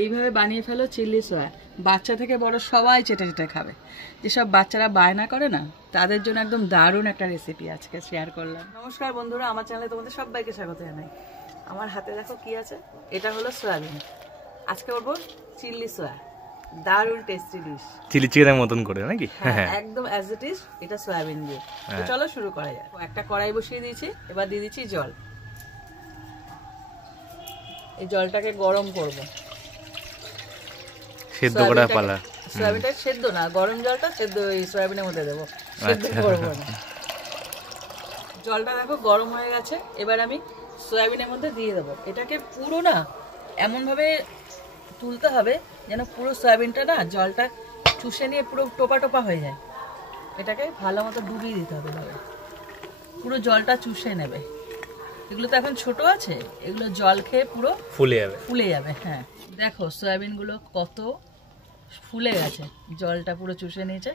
এইভাবে বানিয়ে ফেলো chilli soya, বাচ্চা থেকে বড় সবাই চেটে চেটে খাবে। যেসব বাচ্চারা বায়না করে না, তাদের জন্য একদম দারুণ একটা রেসিপি আজকে শেয়ার করলাম। নমস্কার বন্ধুরা, আমার চ্যানেলে তোমাদের সবাইকে স্বাগত জানাই। আমার হাতে দেখো কি আছে, এটা হলো সয়াবিন। আজকে করবো চিলি সয়া, দারুণ টেস্টি ডিশ, চিলি চিকেনের মতন করে নাকি? হ্যাঁ একদম অ্যাজ ইট ইজ, এটা সয়াবিন দিয়ে। তো চলো শুরু করা যাক। একটা কড়াই বসিয়ে দিয়েছি, এবার দিয়ে দিচ্ছি জল। এই জলটাকে গরম করব, সেদ্ধ করা পালা। সয়াবিনটা সেদ্ধ না, গরম জলটা সেদ্ধ এই সয়াবিনের মধ্যে দেবো, সেদ্ধ করবো না। জলটা দেখো গরম হয়ে গেছে, এবার আমি সয়াবিনের মধ্যে দিয়ে দেবো। এটাকে পুরো না এমনভাবে তুলতে হবে যেন পুরো সয়াবিনটা না জলটা চুষে নিয়ে পুরো টোপা টোপা হয়ে যায়। এটাকে ভালো মতো ডুবিয়ে দিতে হবে, ভাবে পুরো জলটা চুষে নেবে। এগুলো তো এখন ছোট আছে, এগুলো জল খেয়ে পুরো ফুলে যাবে। হ্যাঁ দেখো সয়াবিনগুলো কত ফুলে গেছে, জলটা পুরো চুষে নিয়েছে।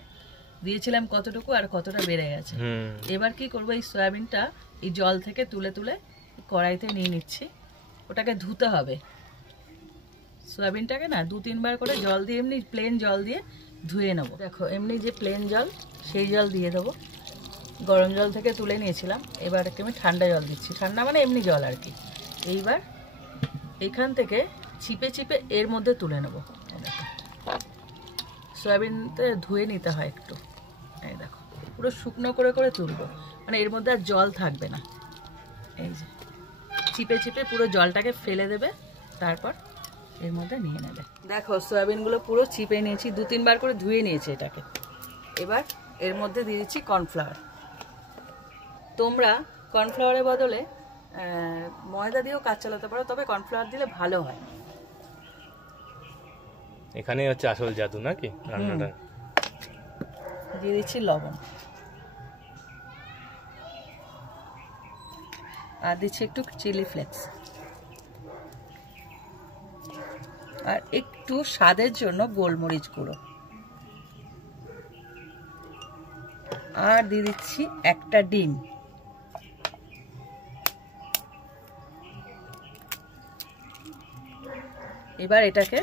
দিয়েছিলাম কতটুকু আর কতটা বেড়ে গেছে। এবার কি করবো, এই সয়াবিনটা এই জল থেকে তুলে তুলে কড়াইতে নিয়ে নিচ্ছি। ওটাকে ধুতে হবে, সয়াবিনটাকে না 2-3 বার করে জল দিয়ে, এমনি প্লেন জল দিয়ে ধুয়ে নেবো। দেখো এমনি যে প্লেন জল, সেই জল দিয়ে দেবো। গরম জল থেকে তুলে নিয়েছিলাম, এবার আমি ঠান্ডা জল দিচ্ছি। ঠান্ডা মানে এমনি জল আর কি। এইবার এখান থেকে চিপে চিপে এর মধ্যে তুলে নেবো। সয়াবিনটা ধুয়ে নিতে হয় একটু, এই দেখো পুরো শুকনো করে করে তুলবো, মানে এর মধ্যে আর জল থাকবে না। এই যে চিপে চিপে পুরো জলটাকে ফেলে দেবে, তারপর এর মধ্যে নিয়ে নেবে। দেখো সয়াবিনগুলো পুরো চিপে নিয়েছি, 2-3 বার করে ধুয়ে নিয়েছি এটাকে। এবার এর মধ্যে দিয়ে দিচ্ছি কর্নফ্লাওয়ার। তোমরা কর্নফ্লাওয়ারের বদলে ময়দা দিয়েও কাজ চালাতে পারো, তবে কর্নফ্লাওয়ার দিলে ভালো হয়। এখানে হচ্ছে আসল জাদু নাকি রান্নাটা। দিয়ে দিচ্ছি লবণ, আর দিচ্ছি একটু চিলি ফ্লেক্স, আর একটু স্বাদের জন্য গোলমরিচ গুঁড়ো, আর দিয়ে দিচ্ছি একটা ডিম। এবার এটাকে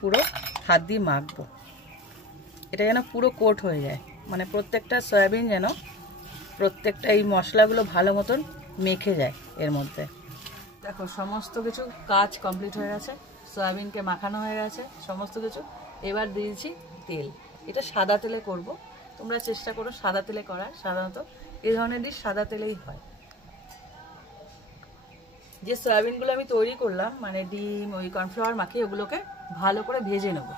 পুরো হাত দিয়ে মাখবো, এটা যেন পুরো কোট হয়ে যায়, মানে প্রত্যেকটা সয়াবিন যেন প্রত্যেকটা এই মশলাগুলো ভালো মতন মেখে যায় এর মধ্যে। দেখো সমস্ত কিছু কাজ কমপ্লিট হয়ে গেছে, সয়াবিনকে মাখানো হয়ে গেছে সমস্ত কিছু। এবার দিয়েছি তেল, এটা সাদা তেলে করব, তোমরা চেষ্টা করো সাদা তেলে করার। সাধারণত এই ধরনের ডিশ সাদা তেলেই হয়। যে সয়াবিনগুলো আমি তৈরি করলাম, মানে ডিম ওই কর্নফ্লাওয়ার মাখিয়ে, ওগুলোকে ভালো করে ভেজে নেব।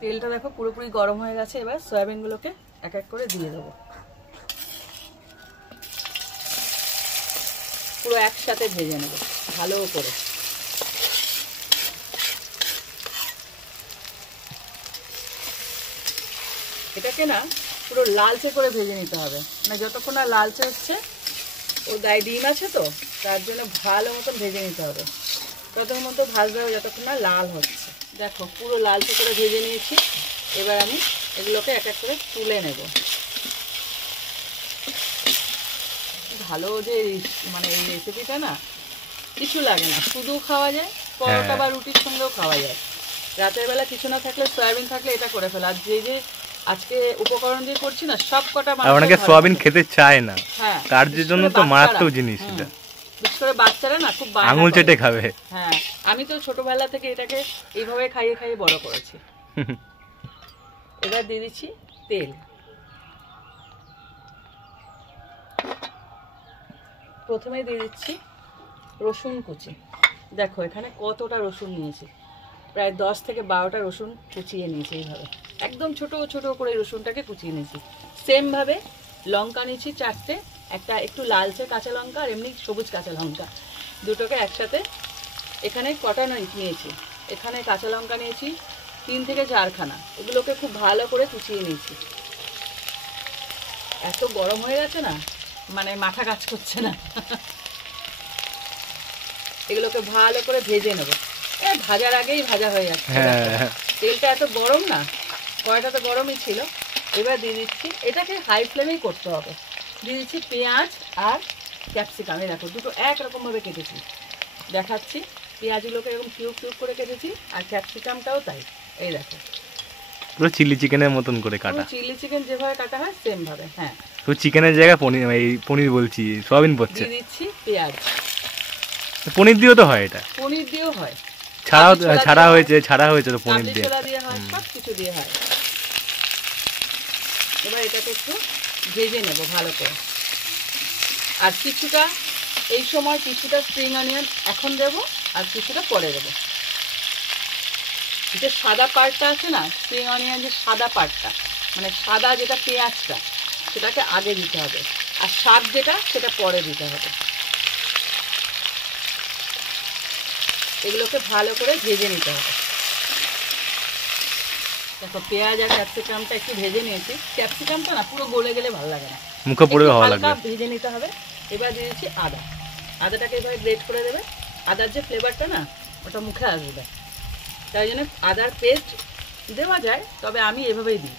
তেলটা দেখো পুরোপুরি গরম হয়ে গেছে, এবার সয়াবিনগুলোকে এক এক করে দিয়ে দেবো, পুরো একসাথে ভেজে নেব ভালো করে। এটাকে না পুরো লালচে করে ভেজে নিতে হবে, মানে যতক্ষণ না লালচে হচ্ছে, ও গায়ে ডিম আছে তো তার জন্য ভালো মতন ভেজে নিতে হবে। ততক্ষণ মতো ভাজতে হবে যতক্ষণ না লাল হচ্ছে। দেখো পুরো লালচে করে ভেজে নিয়েছি, এবার আমি এগুলোকে এক এক করে তুলে নেব। ভালো যে মানে এই রেসিপিটা না কিছু লাগে না, শুধু খাওয়া যায়, পরোটা বা রুটির সঙ্গেও খাওয়া যায়। রাতের বেলা কিছু না থাকলে সয়াবিন থাকলে এটা করে ফেলা। আর যে যে আজকে উপকরণ দিয়ে করছি না, সব কটা অনেকে সয়াবিন খেতে চায় না, হ্যাঁ তার জন্য তো মারাত্মক জিনিস এটা। বিশেষ করে বাচ্চারা না খুব আঙুল চেটে খাবে। হ্যাঁ আমি তো ছোটবেলা থেকে এটাকে এইভাবে খাইয়ে খাইয়ে বড় করেছি। এবার দিয়ে দিচ্ছি তেল, প্রথমে দিয়ে দিচ্ছি রসুন কুচি। দেখো এখানে কতটা রসুন নিয়েছি, প্রায় 10 থেকে 12টা রসুন কুচিয়ে নিয়েছি। এইভাবে একদম ছোট ছোট করে রসুনটাকে কুচিয়ে নিয়েছি। সেমভাবে লঙ্কা নিয়েছি 4টে, একটা একটু লালচে কাঁচা লঙ্কা আর এমনি সবুজ কাঁচা লঙ্কা, দুটোকে একসাথে এখানে কটানো নিয়েছি। এখানে কাঁচা লঙ্কা নিয়েছি 3 থেকে 4খানা, এগুলোকে খুব ভালো করে কুচিয়ে নিয়েছি। এত গরম হয়ে গেছে না, মানে মাথা কাজ করছে না। এগুলোকে ভালো করে ভেজে নেবো, ভাজার আগেই ভাজা হয়ে যাচ্ছে। তেলটা এত গরম না, কড়াইটা তো গরমই ছিল। এবার দিয়ে দিচ্ছি, এটাকে হাই ফ্লেমেই করতে হবে। দিয়ে দিচ্ছি পেঁয়াজ আর ক্যাপসিকাম, দেখো দুটো একরকমভাবে কেটেছি, দেখাচ্ছি। পেঁয়াজগুলোকে এরকম কিউব কিউব করে কেটেছি, আর ক্যাপসিকামটাও তাই। এই দেখো পুরো চিলি চিকেনের মতন করে কাটা। চিলি চিকেন যেভাবে কাটা হয় সেম ভাবে। হ্যাঁ, তো চিকেনের জায়গায় পনির, এই পনির বলছি, সয়াবিন পড়ছে। দিয়ে দিচ্ছি পেঁয়াজ। পনির দিয়েও তো হয় এটা? পনির দিয়েও হয়, ছাড়া হয়েছে তো পনির কাবলি দিয়ে। ছোলা দিয়ে হয়, সব কিছু দিয়ে হয়। এবার এটাকে একটু ভেজে নেব ভালো করে। আর কিছুটা এই সময় কিছুটা স্প্রিং অনিয়ন এখন দেবো, আর কিছুটা পরে দেবো। যে সাদা পার্টটা আছে না, স্প্রিং অনিয়ন যে সাদা পার্টটা, মানে সাদা যেটা পেঁয়াজটা, সেটাকে আগে দিতে হবে, আর শাক যেটা সেটা পরে দিতে হবে। এগুলোকে ভালো করে ভেজে নিতে হবে। দেখো পেঁয়াজ আর ক্যাপসিকামটা একটু ভেজে নিয়েছি। ক্যাপসিকামটা না পুরো গলে গেলে ভালো লাগে না, মুখে পড়ে ভালো হালকা লাগবে। ভেজে নিতে হবে। এবার দিয়ে দিচ্ছি আদা। আদাটাকে এভাবে গ্রেট করে দেবে। আদার যে ফ্লেভারটা না, ওটা মুখে আসবে, তাই জন্য আদার পেস্ট দেওয়া যায়, তবে আমি এভাবেই দিই,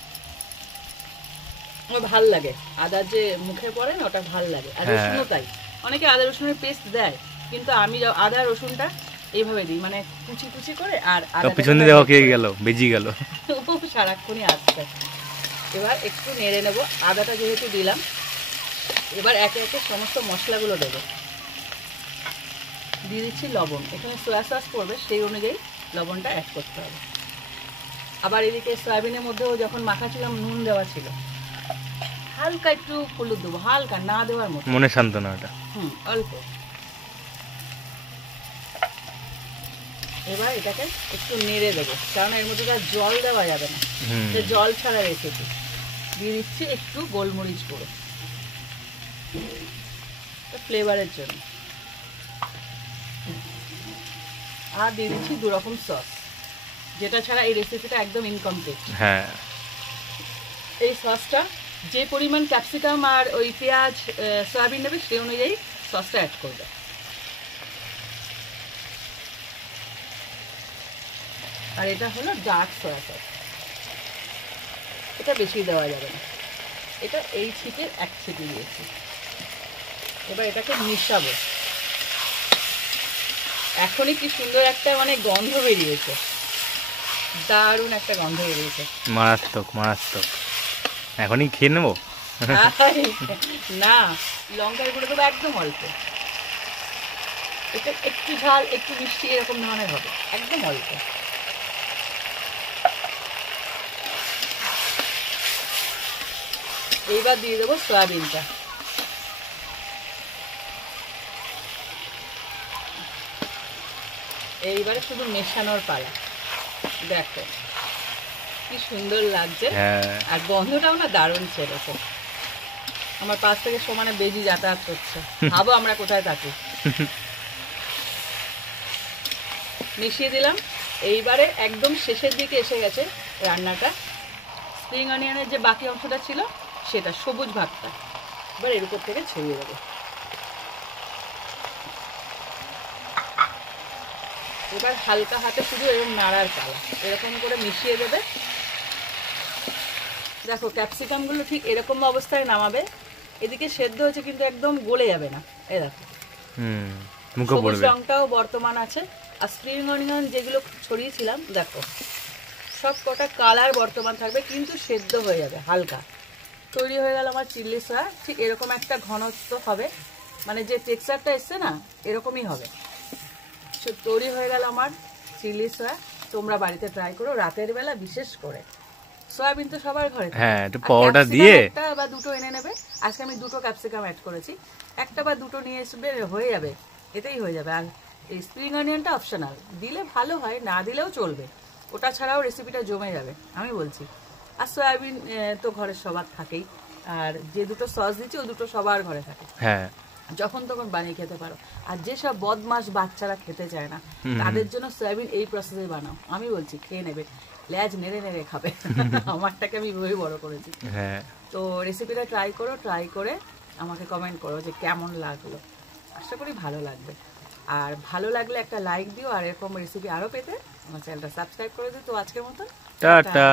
আমার ভাল লাগে। আদার যে মুখে পড়ে না, ওটা ভাল লাগে। আর রসুনও তাই, অনেকে আদা রসুনের পেস্ট দেয়, কিন্তু আমি আদা রসুনটা এইভাবে দিই, মানে কুচি কুচি করে। আর পিছনে দেওয়া কে গেল, বেজি গেল সারাক্ষণই আসছে। এবার একটু নেড়ে নেব। আদাটা যেহেতু দিলাম, এবার একে একে সমস্ত মশলাগুলো দেবো। দিয়ে দিচ্ছি লবণ। এখানে সয়া সস পড়বে, সেই অনুযায়ী লবণটা অ্যাড করতে হবে। আবার এদিকে সয়াবিনের মধ্যেও যখন মাখাছিলাম নুন দেওয়া ছিল, হালকা একটু হলুদ দেবো, হালকা, না দেওয়ার মতো, মনে সান্ত্বনা ওটা। অল্প। এবার এটাকে একটু নেড়ে দেবো, কারণ এর মধ্যে তো জল দেওয়া যাবে না, জল ছাড়া রেখেছি। দিয়ে দিচ্ছি একটু গোলমরিচ গুঁড়ো ফ্লেভারের জন্য, আর দিয়ে দিচ্ছি 2 রকম সস, যেটা ছাড়া এই রেসিপিটা একদম ইনকমপ্লিট। হ্যাঁ, এই সসটা যে পরিমাণ ক্যাপসিকাম আর ওই পেঁয়াজ সয়াবিন নেবে, সেই অনুযায়ী সসটা অ্যাড করবে। আর এটা হলো ডার্ক সয়া সস, এটা বেশি দেওয়া যাবে না, এটা এই ছিটের 1 ছিটি দিয়েছি। এবার এটাকে মিশাবো। এখনই কি সুন্দর একটা মানে গন্ধ বেরিয়েছে, দারুণ একটা গন্ধ বেরিয়েছে, মারাত্মক মারাত্মক। এখনই খেয়ে নেবো? না, লঙ্কার গুঁড়ো দেবো একদম অল্প। এটা একটু ঝাল একটু মিষ্টি এরকম ধরনের হবে, একদম অল্প। এইবার দিয়ে দেবো সয়াবিনটা। এইবারে শুধু মেশানোর পালা। দেখো কি সুন্দর লাগছে, আর গন্ধটাও না দারুণ ছেড়েছে। আমার পাশ থেকে সমানে বেজি যাতায়াত করছে, ভাবো আমরা কোথায় থাকি। মিশিয়ে দিলাম। এইবারে একদম শেষের দিকে এসে গেছে রান্নাটা। স্প্রিং অনিয়নের যে বাকি অংশটা ছিল, সেটা সবুজ ভাগটা এবার এর উপর থেকে ছড়িয়ে দেবো। এবার হালকা হাতে শুধু এরকম নাড়ার পালা, এরকম করে মিশিয়ে দেবে। দেখো ক্যাপসিকামগুলো ঠিক এরকম অবস্থায় নামাবে, এদিকে সেদ্ধ হয়েছে কিন্তু একদম গলে যাবে না। এই দেখো সবুজ রংটাও বর্তমান আছে, আর স্প্রিং অনিয়ন যেগুলো ছড়িয়েছিলাম দেখো সব কটা কালার বর্তমান থাকবে, কিন্তু সেদ্ধ হয়ে যাবে হালকা। তৈরি হয়ে গেল আমার চিলি সয়া। ঠিক এরকম একটা ঘনত্ব হবে, মানে যে টেক্সচারটা এসছে না, এরকমই হবে। তৈরি হয়ে গেল আমার চিলি সয়া। তোমরা বাড়িতে ট্রাই করো, রাতের বেলা বিশেষ করে। সয়াবিন তো সবার ঘরে, হ্যাঁ, একটু পাউডারটা দিয়ে একটা বা দুটো এনে নেবে। আজকে আমি 2টো ক্যাপসিকাম অ্যাড করেছি, একটা বা দুটো নিয়ে আসবে, হয়ে যাবে, এতেই হয়ে যাবে। আর এই স্প্রিং অনিয়নটা অপশনাল, দিলে ভালো হয়, না দিলেও চলবে, ওটা ছাড়াও রেসিপিটা জমে যাবে আমি বলছি। আর সয়াবিন তো ঘরে সবার থাকেই, আর যে 2টো সস দিচ্ছি ও 2টো সবার ঘরে থাকে, হ্যাঁ, যখন তখন বানিয়ে খেতে পারো। আর যেসব বদমাস বাচ্চারা খেতে চায় না, তাদের জন্য সয়াবিন এই প্রসেসে বানাও, আমি বলছি খেয়ে নেবে, লেজ নেড়ে নেড়ে খাবে। আমারটাকে আমি ভেবে বড় করেছি। তো রেসিপিটা ট্রাই করো, ট্রাই করে আমাকে কমেন্ট করো যে কেমন লাগলো। আশা করি ভালো লাগবে, আর ভালো লাগলে একটা লাইক দিও, আর এরকম রেসিপি আরও পেতে আমার চ্যানেলটা সাবস্ক্রাইব করে দিও। তো আজকের মতো টাটা।